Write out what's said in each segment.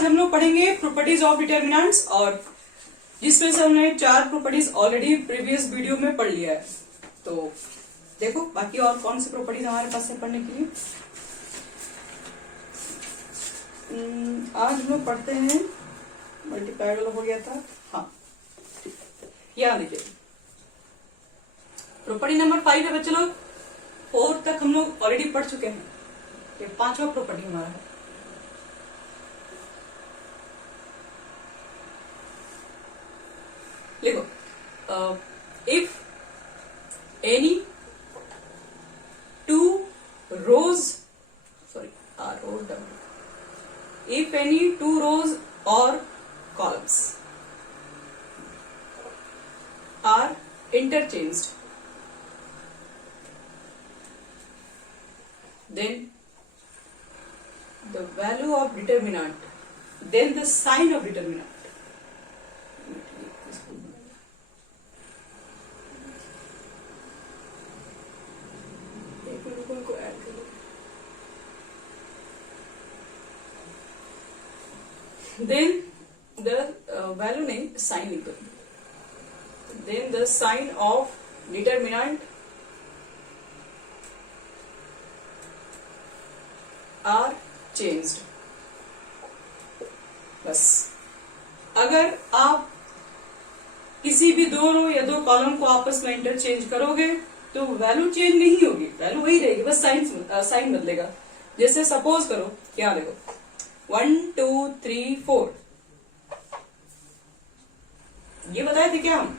आज हम लोग पढ़ेंगे प्रॉपर्टीज ऑफ डिटर्मिनेंट्स, और जिसमें से हमने 4 प्रॉपर्टीज ऑलरेडी प्रीवियस वीडियो में पढ़ लिया है। तो देखो बाकी और कौन सी प्रॉपर्टीज हमारे पास है पढ़ने के लिए। आज हम लोग पढ़ते हैं, मल्टीप्लाई वाला हो गया था, हाँ यहाँ देखिए प्रॉपर्टी नंबर 5 है बच्चे लोग। 4 तक हम लोग ऑलरेडी पढ़ चुके हैं। ये 5वां प्रॉपर्टी हमारा है। लिखो, if any 2 rows, sorry if any 2 rows or columns are interchanged, then the value of determinant, then the sign of determinant, then the value नहीं sign लिख दो, then the sign of determinant are changed। बस अगर आप किसी भी 2 रो या 2 column को आपस में इंटरचेंज करोगे तो वैल्यू चेंज नहीं होगी, वैल्यू वही रहेगी, बस साइन बदलेगा। जैसे सपोज करो, क्या देखो 1 2 3 4 ये बताए थे क्या हम?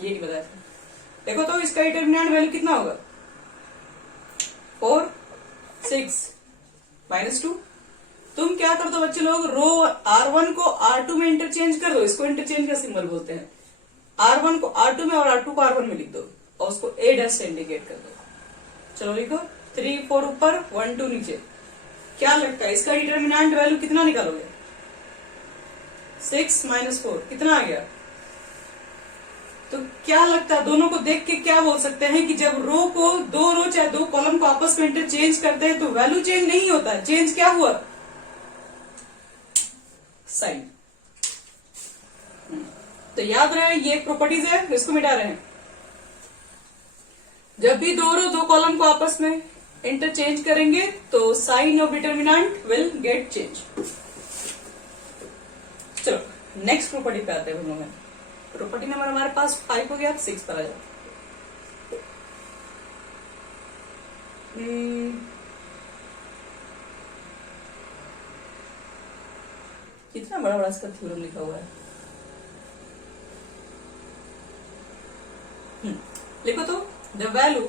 ये नहीं बताए थे। देखो तो इसका डिटरमिनेंट वैल्यू कितना होगा? 4 6 -2। तुम क्या कर दो बच्चे लोग, रो R1 को R2 में इंटरचेंज कर दो। इसको इंटरचेंज का सिंबल बोलते हैं। R1 को R2 में और R2 को R1 में लिख दो और उसको A' से इंडिकेट कर दो। चलो लिखो 3 4 ऊपर 1 2 नीचे। क्या लगता है इसका डिटरमिनेंट वैल्यू कितना निकालोगे? 6 -4 कितना आ गया? तो क्या लगता है, दोनों को देख के क्या बोल सकते हैं कि जब रो को 2 रो चाहे 2 कॉलम को आपस में इंटरचेंज करते हैं तो वैल्यू चेंज नहीं होता है। चेंज क्या हुआ? साइन। तो याद रहे ये एक प्रॉपर्टीज है, इसको मिटा रहे हैं। जब भी 2 रो 2 कॉलम को आपस में इंटरचेंज करेंगे तो sign of determinant will get change. चलो नेक्स्ट प्रॉपर्टी पे आते हैं हम लोग। प्रॉपर्टी नंबर हमारे पास 5 हो गया, 6 पर आ जाओ। कितना बड़ा बड़ा इसका थ्योरम लिखा हुआ है। लिखो तो द वैल्यू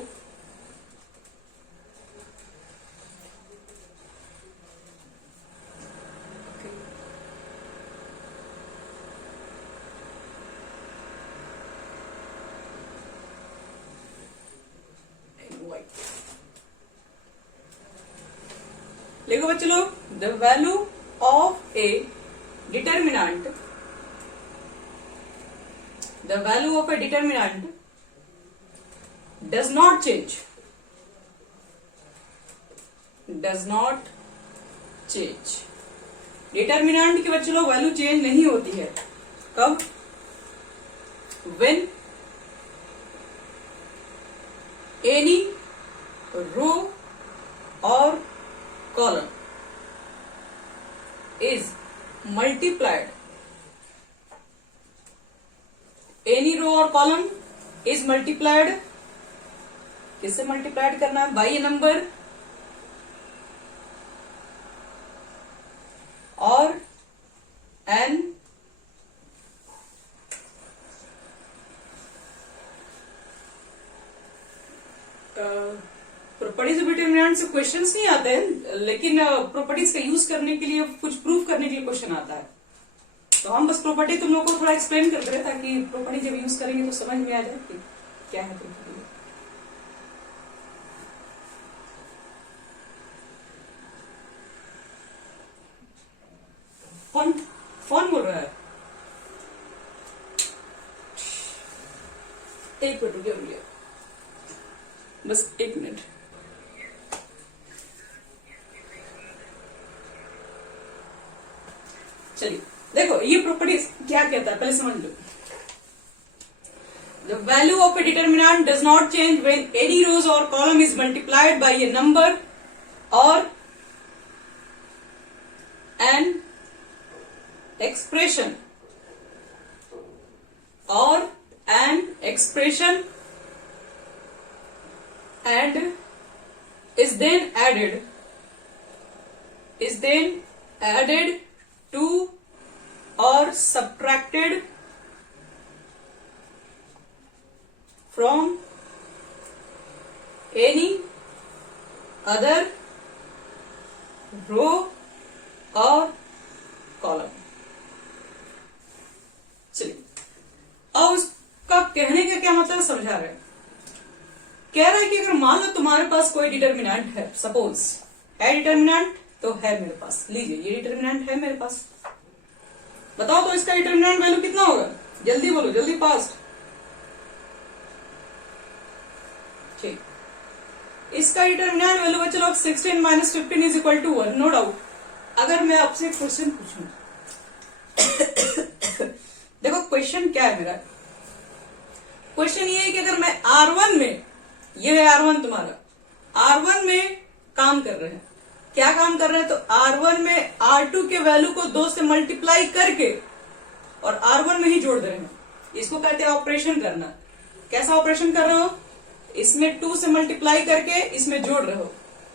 लिखो बच्चे लोग, the value of A determinant, the value of A determinant does not change, does not change. Determinant की बच्चे लोग वैल्यू चेंज नहीं होती है। कब? व्हेन एनी रो और column is multiplied, any row or column is multiplied, किससे मल्टीप्लाइड करना है? बाई ए नंबर और n प्रॉपर्टीज ऑफ डिटरमिनेंट से क्वेश्चंस नहीं आते हैं, लेकिन प्रॉपर्टीज का यूज करने के लिए, कुछ प्रूफ करने के लिए क्वेश्चन आता है। तो हम बस प्रॉपर्टी तुम लोगों को थोड़ा एक्सप्लेन करते रहे ताकि प्रॉपर्टी जब यूज करेंगे तो समझ में आ जाए कि क्या है प्रॉपर्टी। फोन बोल रहा है। एक मिनट रुकिए भैया, बस 1 मिनट। चलिए देखो ये प्रॉपर्टीज क्या कहता है पहले समझ लो। The value of a determinant does not change when any rows or column is multiplied by a number or an expression and is then added to or subtracted from any other row or column। चलिए अब उसका कहने का क्या मतलब समझा रहे हैं। कह रहा है कि अगर मान लो तुम्हारे पास कोई डिटर्मिनेंट है, सपोज है डिटर्मिनेंट तो है मेरे पास, लीजिए ये डिटर्मिनेंट है मेरे पास, बताओ तो इसका डिटर्मिनेंट वैल्यू कितना होगा, जल्दी बोलो, जल्दी फास्ट। ठीक, इसका डिटर्मिनेंट वैल्यू बच्चे लोग 16 - 15 is equal to 1, no doubt. अगर मैं आपसे क्वेश्चन पूछूं देखो क्वेश्चन क्या है मेरा, क्वेश्चन ये है कि अगर मैं R1 में, ये है R1 तुम्हारा, R1 में काम कर रहे हैं, क्या काम कर रहे हैं, तो R1 में R2 के वैल्यू को 2 से मल्टीप्लाई करके और R1 में ही जोड़ दे रहे हैं, इसको कहते हैं ऑपरेशन करना। कैसा ऑपरेशन कर रहे हो, इसमें 2 से मल्टीप्लाई करके इसमें जोड़ रहे हो,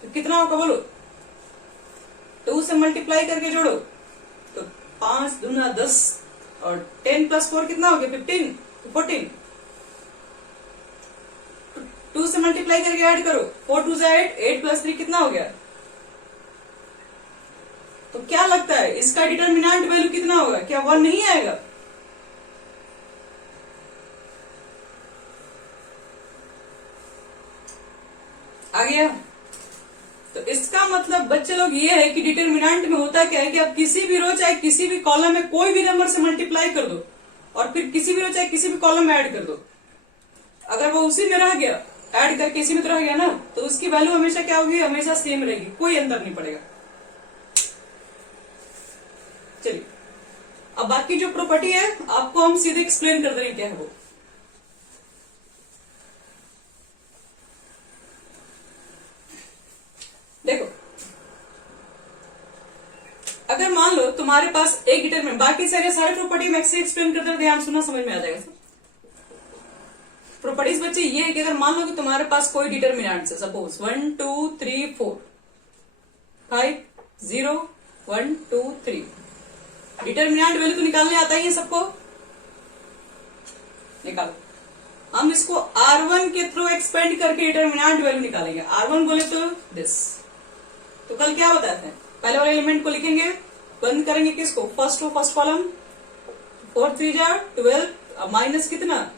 तो कितना होगा बोलो, 2 से मल्टीप्लाई करके जोड़ो तो 5 दूना 10 और 10 + 4 कितना हो गया 15, 14। 2 से मल्टीप्लाई करके ऐड करो, 4 2 8, 8 + 3 कितना हो गया। तो क्या लगता है इसका डिटर्मिनेंट वैल्यू कितना होगा, क्या 1 नहीं आएगा। आ गया। तो इसका मतलब बच्चे लोग ये है कि डिटर्मिनेंट में होता क्या है कि आप किसी भी रो चाहे किसी भी कॉलम में कोई भी नंबर से मल्टीप्लाई कर दो और फिर किसी भी रो चाहे किसी भी कॉलम में ऐड कर दो, अगर वो उसी में रह गया, ऐड करके इसी में रह गया ना, तो उसकी वैल्यू हमेशा क्या होगी, हमेशा सेम रहेगी, कोई अंतर नहीं पड़ेगा। चलिए अब बाकी जो प्रॉपर्टी है आपको हम सीधे एक्सप्लेन कर देंगे क्या है वो। देखो अगर मान लो तुम्हारे पास एक डिटरमिनेंट, बाकी सारे प्रॉपर्टी मैं एक्सप्लेन करते, ध्यान सुनना, समझ में आ जाएगा। प्रॉपर्टीज बच्चे ये है कि अगर मान लो कि तुम्हारे पास कोई डिटरमिनेंट है, सपोज 1 2 3 4 5 0 1 2 3, डिटरमिनेंट वैल्यू तो निकालने आता ही है सबको, निकालो। हम इसको R1 के थ्रू एक्सपेंड करके डिटरमिनेंट वैल्यू निकालेंगे। R1 बोले तो दिस, तो कल क्या बताते हैं, पहले वाले एलिमेंट को लिखेंगे, बंद करेंगे किसको, फर्स्ट कॉलम, 4 3 12, माइनस कितना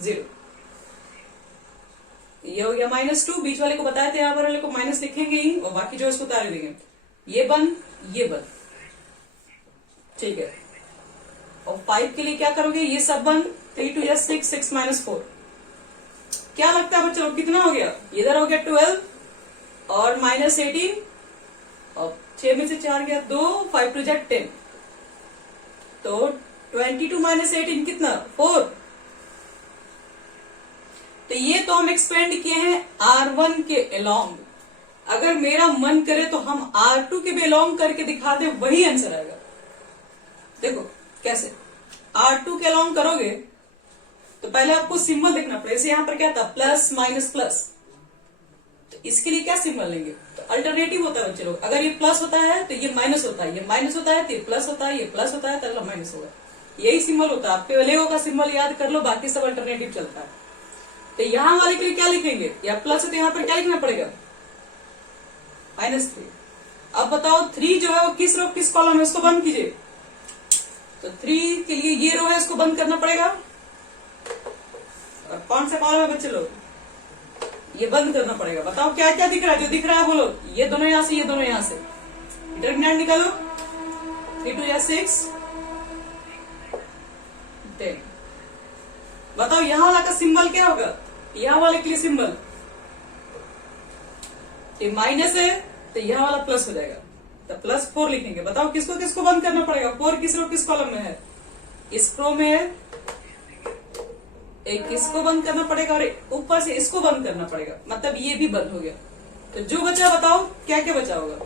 0, ये हो गया -2, बीच वाले को बताए थे, यहाँ पर वाले को माइनस लिखेंगे ही और बाकी जो इसको उतार देंगे, ये बंद ये बंद, ठीक है। और 5 के लिए क्या करोगे, ये सब बंद, 3 2 6 6 - 4, क्या लगता है बच्चों कितना हो गया, इधर हो गया 12 और -18 और 6 में से 4 गया 2, 5 2 10, तो 22 - 18 कितना 4। तो ये तो हम एक्सपेंड किए हैं R1 के अलोंग, अगर मेरा मन करे तो हम R2 के भी अलोंग करके दिखा दे, वही आंसर आएगा। देखो कैसे, R2 के अलोंग करोगे तो पहले आपको सिंबल देखना पड़ेगा, जैसे यहां पर क्या था प्लस माइनस प्लस, तो इसके लिए क्या सिंबल लेंगे, तो अल्टरनेटिव होता है बच्चे लोग, अगर ये प्लस होता है तो ये माइनस होता है, ये माइनस होता है तो ये प्लस होता है, ये प्लस होता है तो अगला माइनस होगा, यही सिंबल होता है। आपके लेगो का सिंबल याद कर लो, बाकी सब अल्टरनेटिव चलता है। तो यहां वाले के लिए क्या लिखेंगे, या प्लस है तो यहाँ पर क्या लिखना पड़ेगा -3। अब बताओ 3 जो है वो किस रो किस कॉलम है, उसको बंद कीजिए, तो 3 के लिए ये रो है, इसको बंद करना पड़ेगा, और कौन सा कॉलम है बच्चे लोग, ये बंद करना पड़ेगा। बताओ क्या क्या दिख रहा है, जो दिख रहा है बोलो, ये दोनों यहां से, ये दोनों यहां से, डिटरमिनेंट निकालो, 3 2 6 10। बताओ यहां वाला का सिंबल क्या होगा, यहां वाले के लिए सिंबल ये माइनस है तो यहां वाला प्लस हो जाएगा, तो +4 लिखेंगे। बताओ किसको किसको बंद करना पड़ेगा? 4 किस रो किस कॉलम में है? इस रो में है, एक किसको बंद करना पड़ेगा और ऊपर से इसको बंद करना पड़ेगा, मतलब ये भी बंद हो गया। तो जो बचा बताओ क्या क्या बचा होगा?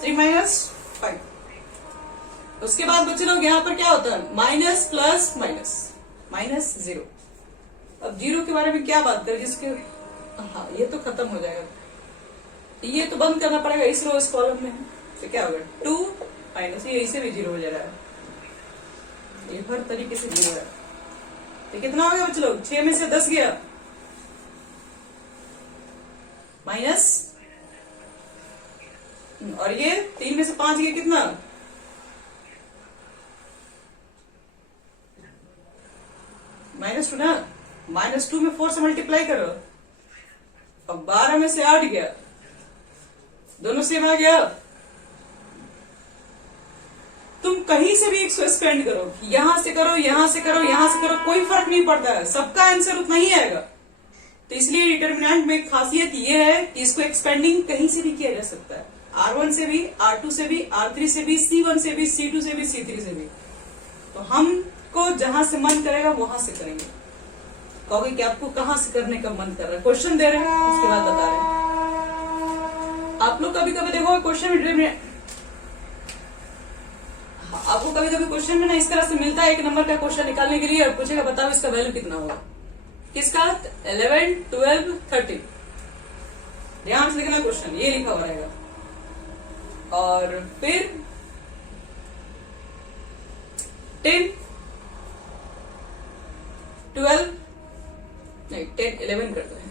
3 - 5। उसके बाद बच्चे लोग यहाँ पर क्या होता है? Minus plus minus, -0। अब 0 के बारे में क्या बात करें जिसके, हाँ ये तो खत्म हो जाएगा, ये तो बंद करना पड़ेगा इस रो इस कॉलम में। तो क्या होगा? 2 माइनस, ये इसे भी 0 हो जा रहा है, ये हर तरीके से 0 है। तो कितना हो गया बच्चे लोग? 6 में से 10 गया, माइनस, और ये 3 में से 5 गया, कितना? -2 ना। -2 में 4 से मल्टीप्लाई करो, अब 12 में से 8 गया, दोनों सेम आ गया। तुम कहीं से भी इसको स्पेंड करो, यहां से करो, यहां से करो, यहां से करो, कोई फर्क नहीं पड़ता है, सबका आंसर उतना ही आएगा। तो इसलिए डिटर्मिनेंट में खासियत ये है कि इसको एक्सपेंडिंग कहीं से भी किया जा सकता है, R1 से भी, R2 से भी, R3 से भी, C1 से भी, C2 से भी, C3 से भी। तो हमको जहां से मन करेगा वहां से करेंगे। कहोगे कि आपको कहां से करने का मन कर रहा है? क्वेश्चन दे रहे हैं, उसके बाद बता रहे हैं। आप लोग कभी कभी देखो क्वेश्चन में, आपको कभी कभी क्वेश्चन में ना इस तरह से मिलता है, 1 नंबर का क्वेश्चन निकालने के लिए और पूछेगा बताओ इसका वैल्यू कितना होगा। किसका? 11, 12, 13। ध्यान से लिखना क्वेश्चन, ये लिखा हुआ रहेगा। और फिर 10, 12, नहीं 10, 11 करते हैं।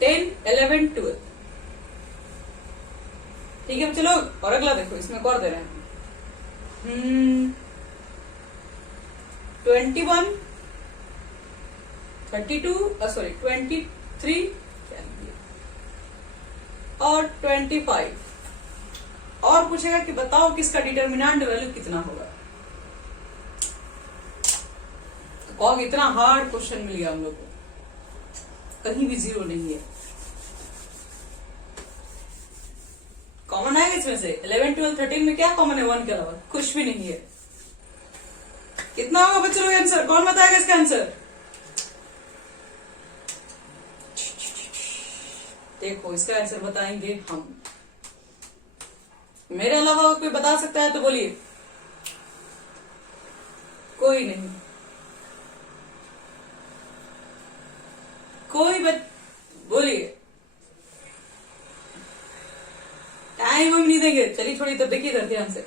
10, 11, 12, ठीक है चलो। और अगला देखो, इसमें और दे रहे हैं 21, 32, सॉरी 23 और 25। और पूछेगा कि बताओ किसका डिटर्मिनेंट वैल्यू कितना होगा। तो कहोगे इतना हार्ड क्वेश्चन मिल गया हम लोग को, कहीं भी 0 नहीं है। कॉमन आएगा इसमें से 11, 12, 13 में क्या कॉमन है? 1 के अलावा कुछ भी नहीं है। कितना होगा बच्चों लोग आंसर? कौन बताएगा इसका आंसर? देखो इसका आंसर बताएंगे हम, मेरे अलावा कोई बता सकता है तो बोलिए। कोई नहीं, कोई बोलिए। टाइम हम नहीं देंगे, चलिए छोड़िए। तब देखिए इधर ध्यान से,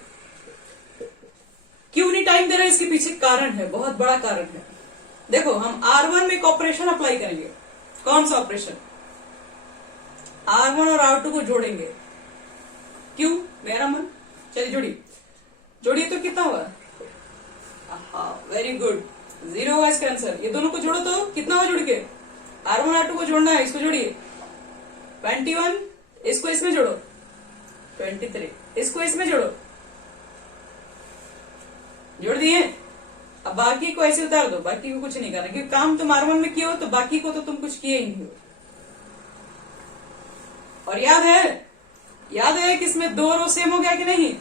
क्यों नहीं टाइम दे रहे? इसके पीछे कारण है, बहुत बड़ा कारण है। देखो हम R1 में एक ऑपरेशन अप्लाई करेंगे। कौन सा ऑपरेशन? R1 और R2 को जोड़ेंगे। क्यों? मेरा मन। चलिए जोड़िए, जोड़िए तो कितना हुआ? वेरी गुड, 0 होगा इसका आंसर। ये दोनों को जोड़ो तो कितना हुआ? जुड़ के R1 R2 को जोड़ना है, इसको जोड़िए। 21, इसको इसमें जोड़ो। 23, इसको इसमें जोड़ो। जोड़ दिए। अब बाकी को ऐसे उतार दो, बाकी को कुछ नहीं करना, क्योंकि काम तुम R1 में किए हो तो बाकी को तो तुम कुछ किए ही नहीं हो। और याद है कि इसमें 2 रो सेम हो गया कि नहीं?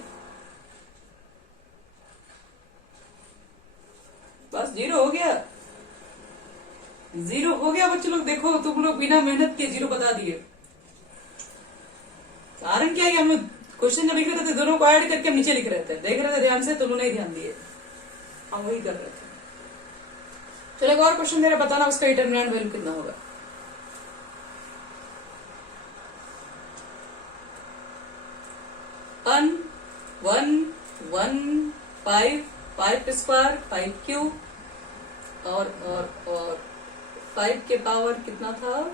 बस 0 हो गया, 0 हो गया बच्चों लोग। देखो तुम लोग बिना मेहनत के 0 बता दिए। कारण क्या है? हम लोग क्वेश्चन जब लिख रहे थे दोनों को ऐड करके हम नीचे लिख रहे थे, देख रहे थे ध्यान से, तो उन्होंने ही ध्यान दिए, हम वही कर रहे थे। चलो एक और क्वेश्चन मेरा बताना, उसका डिटर्मिनेंट वैल्यू कितना होगा। वन 1 5 5 स्क्वायर 5 क्यूब और 5 के पावर कितना था?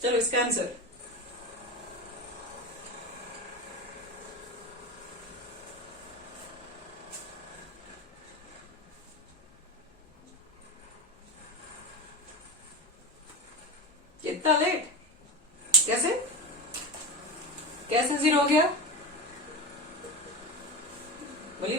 चलो इसका आंसर कितना लेट? कैसे 0 हो गया? बोली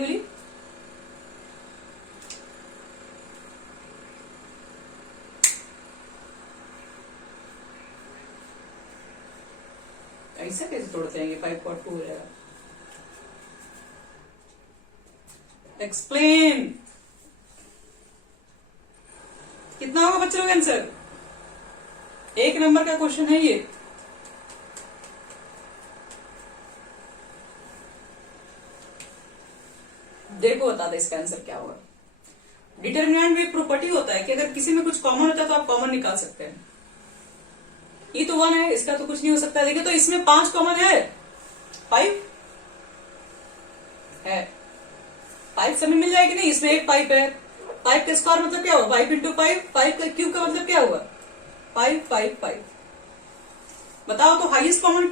ऐसा कैसे तोड़ते हैं? 5 को 2 हो जाएगा। एक्सप्लेन। कितना होगा बच्चों का आंसर? 1 नंबर का क्वेश्चन है ये। देखो बता दे इसका आंसर क्या होगा। डिटर्मिनेंट में एक प्रॉपर्टी होता है कि अगर किसी में कुछ कॉमन होता है तो आप कॉमन निकाल सकते हैं। ये तो 1 है, इसका तो कुछ नहीं हो सकता। देखिए तो इसमें 5 कॉमन है, 5 है, 5 समय मिल जाएगी नहीं। इसमें एक 5 है, 5 का स्क्वायर मतलब क्या हुआ? 5 इंटू 5, 5 का क्यूब का मतलब क्या हुआ? 5 5 5। बताओ तो हाईएस्ट कॉमन,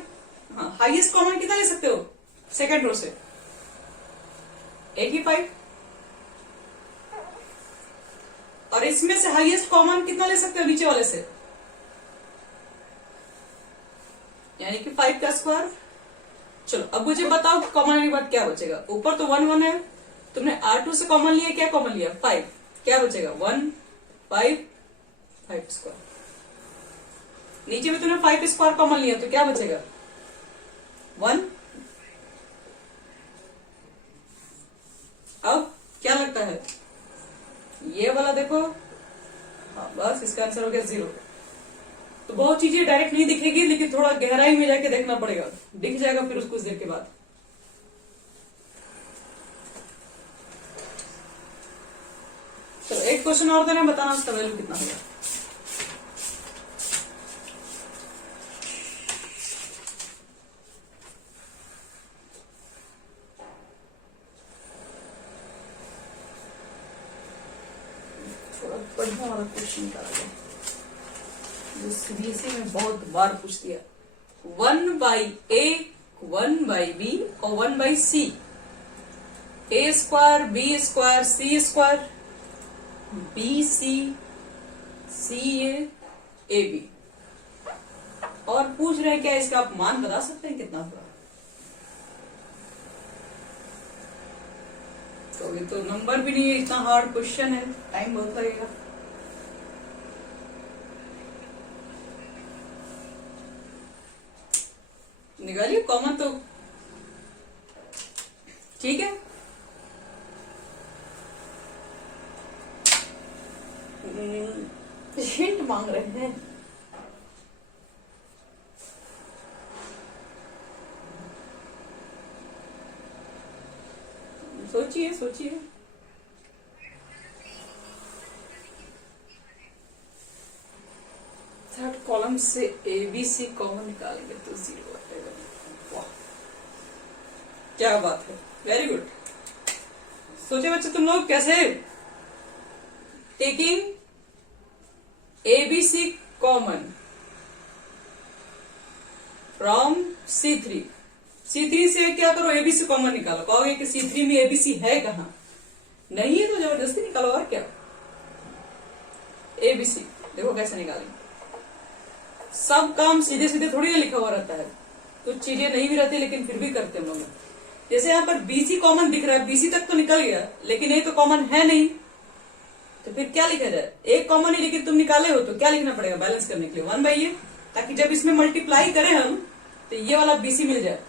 हाँ हाईएस्ट कॉमन कितना ले सकते हो सेकेंड रो से? एक ही 5। और इसमें से हाईएस्ट कॉमन कितना ले सकते हो नीचे वाले से? यानी कि 5 का स्क्वायर। चलो अब मुझे बताओ कॉमन के बाद क्या बचेगा? ऊपर तो 1 1 है, तुमने R2 से कॉमन लिया, क्या कॉमन लिया? 5। क्या बचेगा? 1 5 5 स्क्वायर। नीचे में तुमने 5 स्क्वायर कॉमन लिया तो क्या बचेगा? 1। अब क्या लगता है? ये वाला देखो, हाँ बस इसका आंसर हो गया 0। तो बहुत चीजें डायरेक्ट नहीं दिखेगी, लेकिन थोड़ा गहराई में जाके देखना पड़ेगा, दिख जाएगा फिर कुछ देर के बाद। तो एक क्वेश्चन और देना, बताना उसका वैल्यू कितना होगा। थोड़ा बढ़िया वाला क्वेश्चन निकाला जाए जो सीबीएसई में बहुत बार पूछ दिया। 1/a 1/b और 1/c, a square b square c square bc ca ab, और पूछ रहे हैं क्या इसका आप मान बता सकते हैं कितना होगा? तो ये तो नंबर भी नहीं है, इतना हार्ड क्वेश्चन है, टाइम बहुत लगेगा। निकालिए कॉमन तो ठीक है। हिंट मांग रहे हैं। सोचिए सोचिए। थर्ड कॉलम से ABC कॉमन निकालेंगे तो 0 आएगा। वाह क्या बात है, वेरी गुड। सोचे बच्चे तुम लोग कैसे? Taking ABC common from C3। C3 से क्या करो? ABC कॉमन निकालो। कहोगे कि C3 में ABC है कहां? नहीं है तो जबरदस्ती निकालो, और क्या। ABC देखो कैसे निकालेंगे। सब काम सीधे सीधे थोड़ी ना लिखा हुआ रहता है, कुछ चीजें नहीं भी रहती लेकिन फिर भी करते हैं लोग। जैसे यहाँ पर BC कॉमन दिख रहा है, BC तक तो निकल गया, लेकिन ये तो कॉमन है नहीं, तो फिर क्या लिखा जाए? एक कॉमन ही लेकिन तुम निकाले हो तो क्या लिखना पड़ेगा बैलेंस करने के लिए? 1/a, ताकि जब इसमें मल्टीप्लाई करें हम तो ये वाला BC मिल जाए।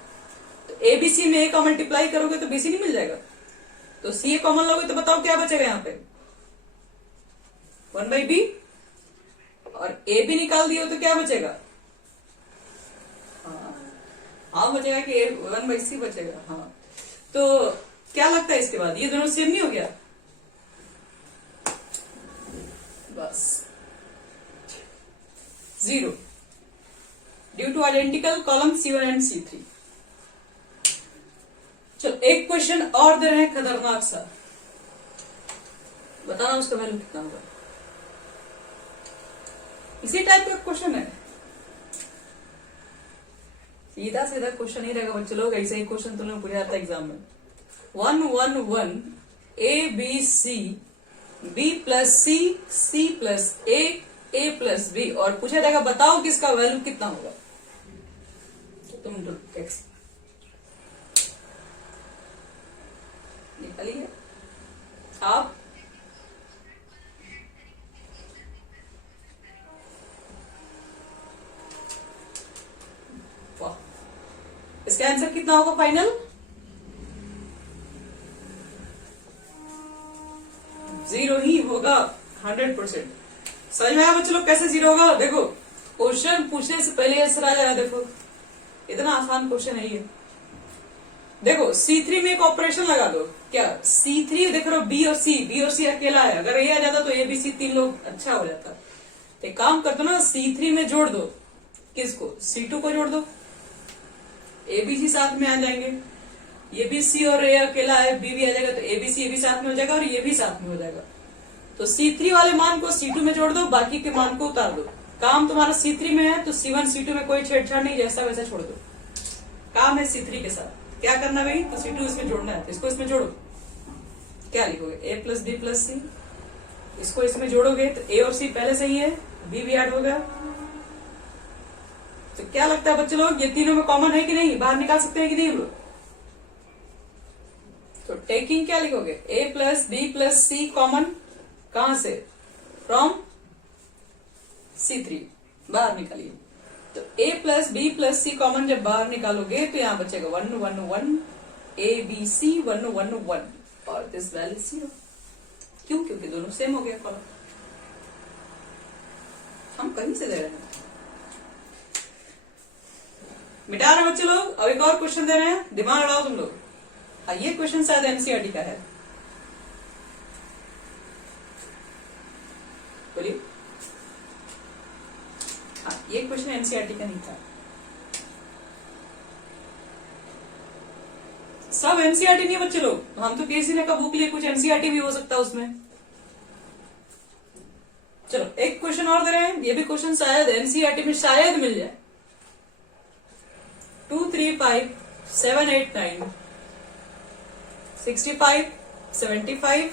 तो ABC में A का मल्टीप्लाई करोगे तो BC नहीं मिल जाएगा? तो CA कॉमन लोगे तो बताओ क्या बचेगा यहाँ पे? 1/b, और A भी निकाल दिए तो क्या बचेगा? हाँ बचेगा कि 1/c बचेगा। हाँ तो क्या लगता है इसके बाद ये दोनों सेम नहीं हो गया? बस 0 due two identical column C1 and C3। चलो एक क्वेश्चन और दे रहे हैं खतरनाक सा, बताना उसका वैल्यू कितना होगा। इसी टाइप का क्वेश्चन है, सीधा सीधा क्वेश्चन ही रहेगा बच्चे लोग। ऐसे ही क्वेश्चन तुमने पूछा जाता है एग्जाम में। 1 1 1 A B C B plus C C plus A plus B, और पूछा जाएगा बताओ कि इसका वैल्यू कितना होगा। तुम निकालिए आप। वाह इसका आंसर कितना होगा फाइनल? 0 ही होगा 100%। समझ में आया बच्चों लोग कैसे 0 होगा? देखो क्वेश्चन पूछने से पहले आंसर आ जाएगा। देखो इतना आसान क्वेश्चन है ये। देखो C3 में एक ऑपरेशन लगा दो। क्या C3 देख रहे हो? बी और सी अकेला है। अगर ये आ जाता तो ए बी सी 3 लोग अच्छा हो जाता। एक काम कर दो ना, C3 में जोड़ दो किसको? C2 को जोड़ दो, ए बी सी साथ में आ जाएंगे। ये भी सी और ए अकेला है, बी भी आ जाएगा, तो ए बी सी ये भी साथ में हो जाएगा और ये भी साथ में हो जाएगा। तो C3 वाले मान को C2 में जोड़ दो, बाकी के मान को उतार दो। काम तुम्हारा C3 में है तो C1 C2 में कोई छेड़छाड़ नहीं, जैसा वैसा छोड़ दो। काम है C3 के साथ। क्या करना भाई? तो C2 इसमें जोड़ना है, तो इसको इसमें जोड़ो। क्या लिखोगे? A प्लस बी प्लस सी। इसको इसमें जोड़ोगे तो A और C पहले से ही है, B भी ऐड हो गया। तो क्या लगता है बच्चे लोग, ये तीनों में कॉमन है कि नहीं? बाहर निकाल सकते हैं कि नहीं लोग? तो टेकिंग क्या लिखोगे? A plus B plus C common कहां से? From C3। बाहर निकालिए। तो A plus B plus C common जब बाहर निकालोगे तो यहां बचेगा 1 1 1 A B C 1 1 1 और दिस वैल्यू 0। क्यों? क्योंकि दोनों सेम हो गया कॉलम। हम कहीं से दे रहे हैं, मिटा रहे बच्चे लोग। अब एक और क्वेश्चन दे रहे हैं, दिमाग लड़ाओ तुम लोग। ये क्वेश्चन शायद एनसीईआरटी का है, बोलिए। हाँ, ये क्वेश्चन एनसीईआरटी का नहीं था। सब एनसीईआरटी नहीं बच्चे लोग, हम तो किसी ने का बुक लिए, कुछ एनसीईआरटी भी हो सकता है उसमें। चलो एक क्वेश्चन और दे रहे हैं, ये भी क्वेश्चन शायद एनसीईआरटी में शायद मिल जाए। 2 3 5 7 8 9 65 75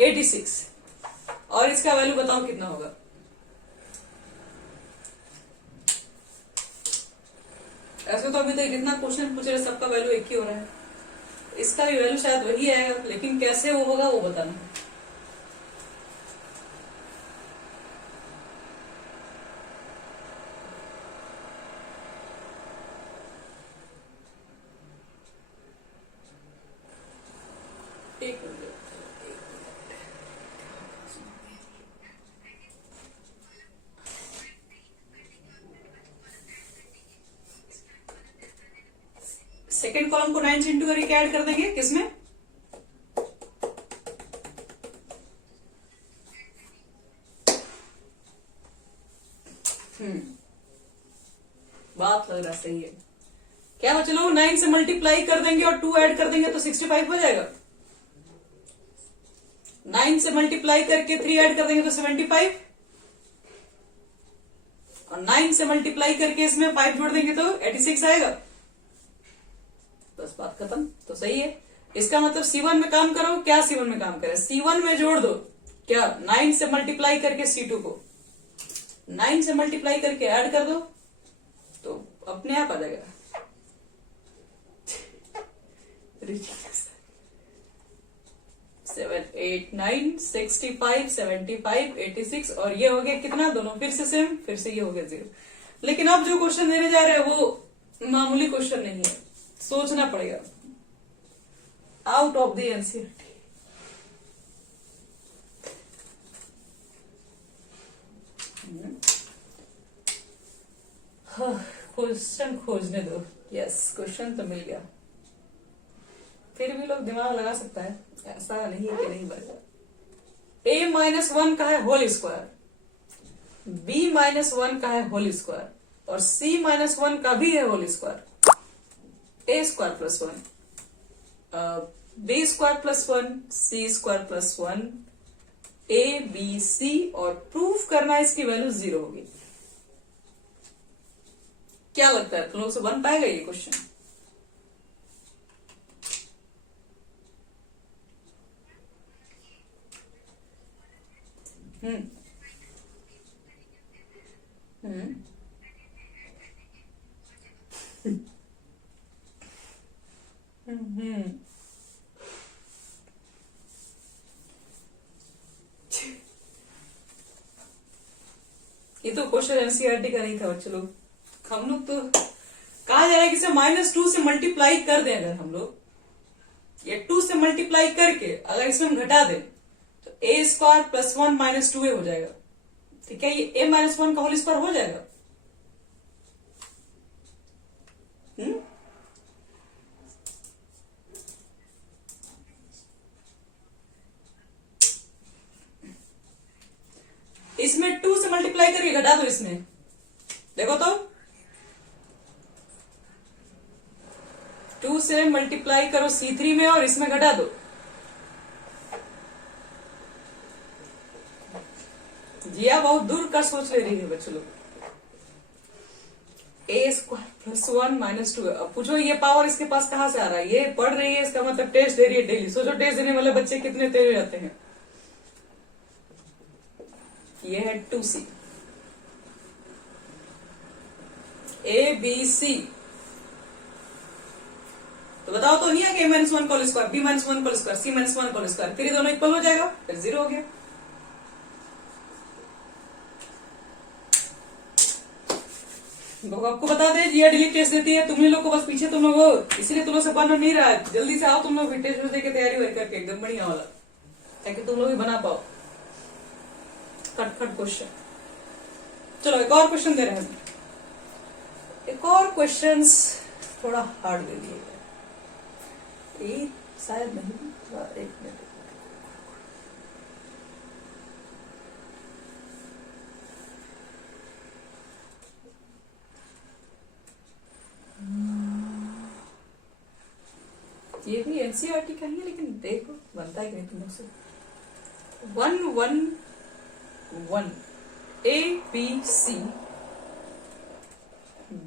86 और इसका वैल्यू बताओ कितना होगा? ऐसे तो अभी तक जितना क्वेश्चन पूछ रहे सबका वैल्यू एक ही हो रहा है। इसका भी वैल्यू शायद वही आएगा, लेकिन कैसे वो होगा वो बताना। एक मिनट। सेकेंड कॉलम को 9 से इंटू करके ऐड कर देंगे किसमें? बात लग रहा सही है। क्या बच्चे लोग 9 से मल्टीप्लाई कर देंगे और 2 ऐड कर देंगे तो 65 हो जाएगा। 9 से मल्टीप्लाई करके 3 ऐड कर देंगे तो 75 और 9 से मल्टीप्लाई करके इसमें 5 जोड़ देंगे तो 86 आएगा। बस बात खत्म। तो सही है। इसका मतलब C1 में काम करो। क्या C1 में काम करे? C1 में जोड़ दो। क्या 9 से मल्टीप्लाई करके C2 को 9 से मल्टीप्लाई करके ऐड कर दो तो अपने आप आ जाएगा। 7 8 9 65 75 86 और ये हो गया कितना? दोनों फिर से सेम, फिर से ये हो गया 0। लेकिन अब जो क्वेश्चन देने जा रहे हैं वो मामूली क्वेश्चन नहीं है, सोचना पड़ेगा। Out of the NCERT. Question खोजने दो। यस, क्वेश्चन तो मिल गया। फिर भी लोग दिमाग लगा सकता है, ऐसा नहीं है कि नहीं बनेगा। A-1 का है होल स्क्वायर, B-1 का है होल स्क्वायर और C-1 का भी है whole square. A square plus 1, B square plus 1, C square plus 1, A B C और प्रूफ करना है इसकी वैल्यू 0 होगी। क्या लगता है तुम लोग से बन पाएगा ये क्वेश्चन? ये तो क्वेश्चन एनसीईआरटी का नहीं था बच्चे लोग। हम लोग तो कहा जा रहा है कि इसे -2 से मल्टीप्लाई कर दें अगर हम लोग, ये 2 से मल्टीप्लाई करके अगर इसमें हम घटा दें तो a² + 1 - 2a हो जाएगा। ठीक है, ये a - 1 का होल स्क्वायर हो जाएगा। इसमें 2 से मल्टीप्लाई करके घटा दो, इसमें देखो तो 2 से मल्टीप्लाई करो C3 में और इसमें घटा दो। जिया बहुत दूर का सोच ले रही है बच्चों लोग। a² + 1 - 2। अब पूछो ये पावर इसके पास कहां से आ रहा है? ये पढ़ रही है, इसका मतलब टेस्ट दे रही है डेली। सोचो टेस्ट देने वाले बच्चे कितने तेज हो जाते हैं। ये है 2c, ABC। तो बताओ तो नहीं है कि a - 1 का होल स्क्वायर, b - 1 का होल स्क्वायर, c - 1 का होल स्क्वायर, फिर ये दोनों इक्वल हो जाएगा, फिर 0 हो गया। लोग आपको बता दे जिया डिलीट टेस्ट देती है, तुम लोग को बस पीछे तुम लोग हो, इसलिए तुम लोग से बन नहीं रहा है। जल्दी से आओ तुम लोग भी टेस्ट दे के तैयारी वही करके एकदम बढ़िया वाला, ताकि तुम लोग भी बना पाओ खट क्वेश्चन। चलो एक और क्वेश्चन दे रहे हैं, एक और क्वेश्चन थोड़ा हार्ड दे दिए, शायद नहीं, एक मिनट। ये भी एनसीईआरटी का ही है, लेकिन देखो बनता है कि नहीं तुम लोग से। 1 1 1 ABC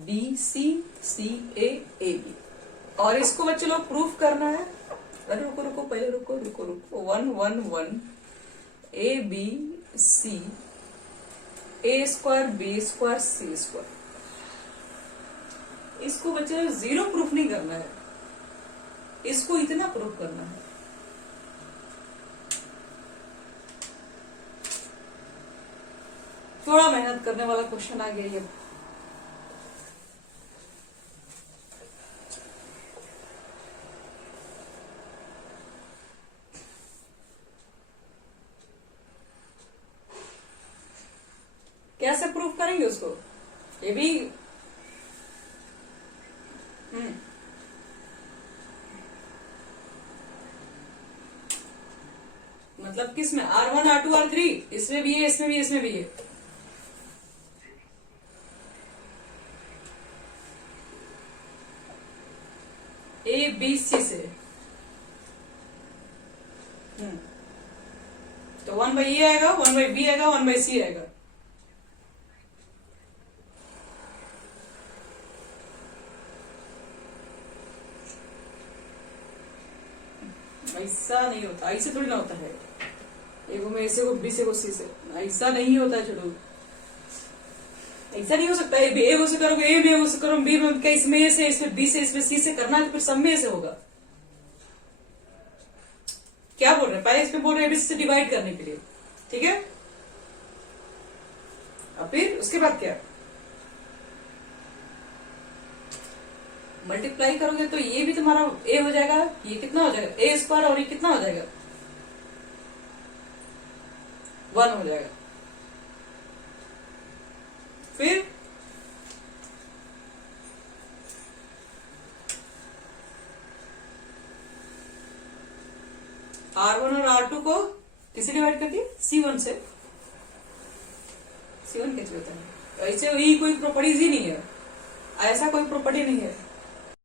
BC CA AB, और इसको बच्चे लोग प्रूफ करना है। अरे रुको पहले रुको 1 1 1 ABC A² B² C²। इसको बच्चे लोग 0 प्रूफ नहीं करना है, इसको इतना प्रूफ करना है। थोड़ा मेहनत करने वाला क्वेश्चन आ गया ये। कैसे प्रूफ करेंगे उसको, ये भी मतलब किसमें R1 R2 R3, इसमें भी है, इसमें भी, इसमें भी है। ABC से तो 1/A आएगा, 1/B आएगा, 1/C आएगा। ऐसा नहीं होता, ऐसे थोड़ी ना होता है। एगो में ऐसे को, बी से को, सी से, ऐसा नहीं होता है। चलो ऐसा नहीं हो सकता है। ए से करोगे, ए में से करो, बी में, क्या इसमें ए से, इसमें बी से, इसमें सी से करना है तो फिर सब में से होगा। क्या बोल रहे हैं? पहले इसमें बोल रहे हैं एबीसी से डिवाइड करने के लिए, ठीक है। अब फिर उसके बाद क्या, मल्टीप्लाई करोगे तो ये भी तुम्हारा ए हो जाएगा, ये कितना हो जाएगा A², और ये कितना हो जाएगा 1 हो जाएगा। फिर R1 और R2 को किसे डिवाइड कर दिया? C1 से। C1 कैसे होता है? ऐसे ही कोई प्रॉपर्टीज ही नहीं है, ऐसा कोई प्रॉपर्टी नहीं है।